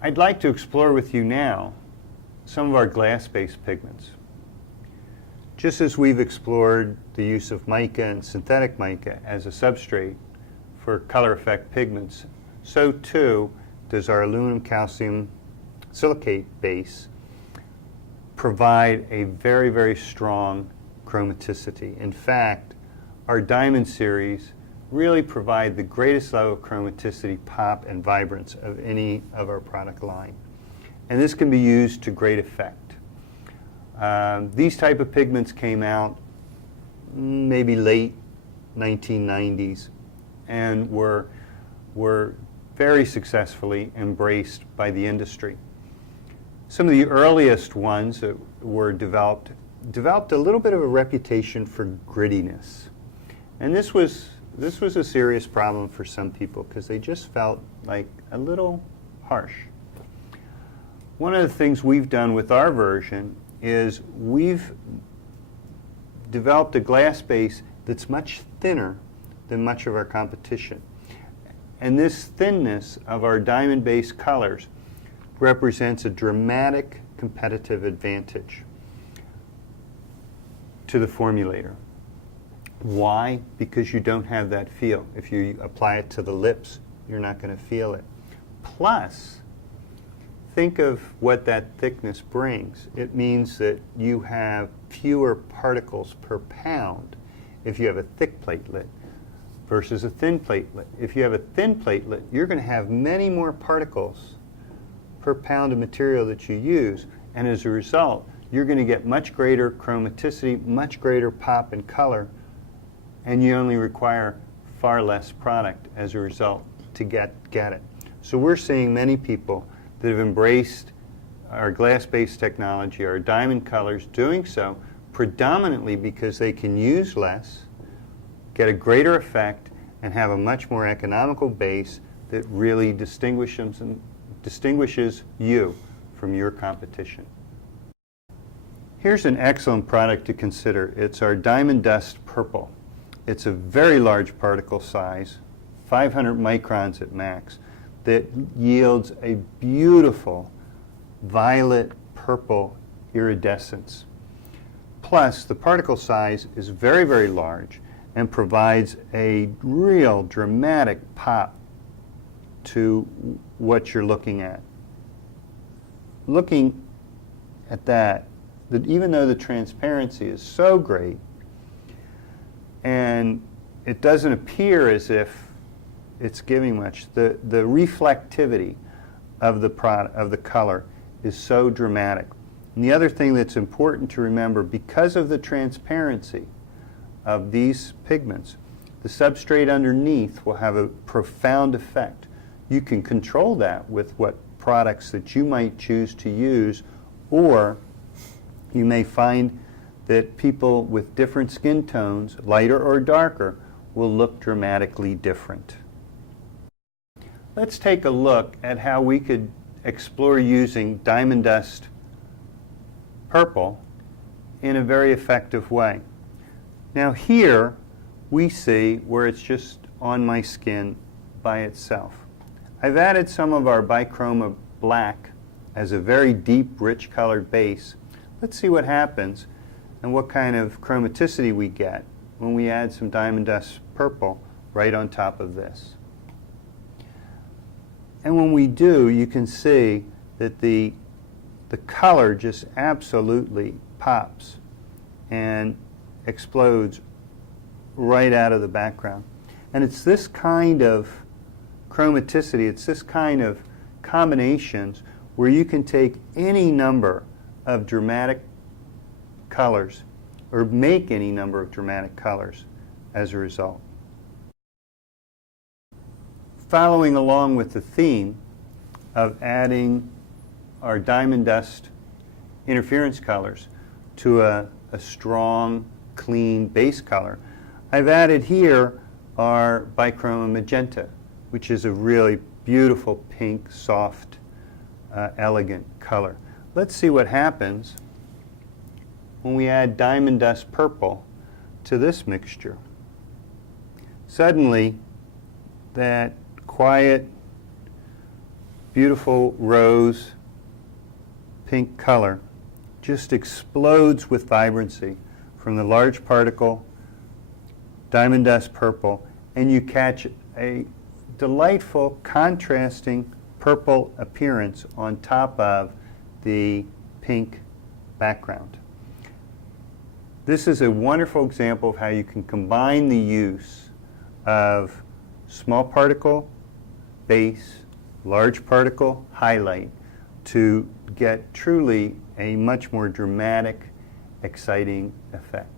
I'd like to explore with you now some of our glass-based pigments. Just as we've explored the use of mica and synthetic mica as a substrate for color effect pigments, so too does our aluminum calcium silicate base provide a very, very strong chromaticity. In fact, our diamond series really provide the greatest level of chromaticity, pop, and vibrance of any of our product line. And this can be used to great effect. These type of pigments came out maybe late 1990s and were very successfully embraced by the industry. Some of the earliest ones that were developed a little bit of a reputation for grittiness. And this was a serious problem for some people because they just felt like a little harsh. One of the things we've done with our version is we've developed a glass base that's much thinner than much of our competition. And this thinness of our diamond-based colors represents a dramatic competitive advantage to the formulator. Why? Because you don't have that feel. If you apply it to the lips, you're not going to feel it. Plus, think of what that thickness brings. It means that you have fewer particles per pound if you have a thick platelet versus a thin platelet. If you have a thin platelet, you're going to have many more particles per pound of material that you use, and as a result, you're going to get much greater chromaticity, much greater pop and color, and you only require far less product as a result to get it. So we're seeing many people that have embraced our glass-based technology, our diamond colors, doing so predominantly because they can use less, get a greater effect, and have a much more economical base that really distinguishes you from your competition. Here's an excellent product to consider. It's our Diamond Dust Purple. It's a very large particle size, 500 microns at max, that yields a beautiful violet purple iridescence. Plus, the particle size is very, very large and provides a real dramatic pop to what you're looking at. Looking at that even though the transparency is so great and it doesn't appear as if it's giving much, the reflectivity of the color is so dramatic. And the other thing that's important to remember, because of the transparency of these pigments, the substrate underneath will have a profound effect. You can control that with what products that you might choose to use, or you may find that people with different skin tones, lighter or darker, will look dramatically different. Let's take a look at how we could explore using Diamond Dust Purple in a very effective way. Now here we see where it's just on my skin by itself. I've added some of our bichroma black as a very deep, rich colored base. Let's see what happens and what kind of chromaticity we get when we add some Diamond Dust Purple right on top of this. And when we do, you can see that the color just absolutely pops and explodes right out of the background. And it's this kind of chromaticity, it's this kind of combinations where you can take any number of dramatic colors or make any number of dramatic colors as a result. Following along with the theme of adding our Diamond Dust interference colors to a strong, clean base color, I've added here our bichroma magenta, which is a really beautiful pink, soft, elegant color. Let's see what happens when we add Diamond Dust Purple to this mixture. Suddenly, that quiet, beautiful rose pink color just explodes with vibrancy from the large particle diamond dust purple, and you catch a delightful contrasting purple appearance on top of the pink background. This is a wonderful example of how you can combine the use of small particle base, large particle highlight to get truly a much more dramatic, exciting effect.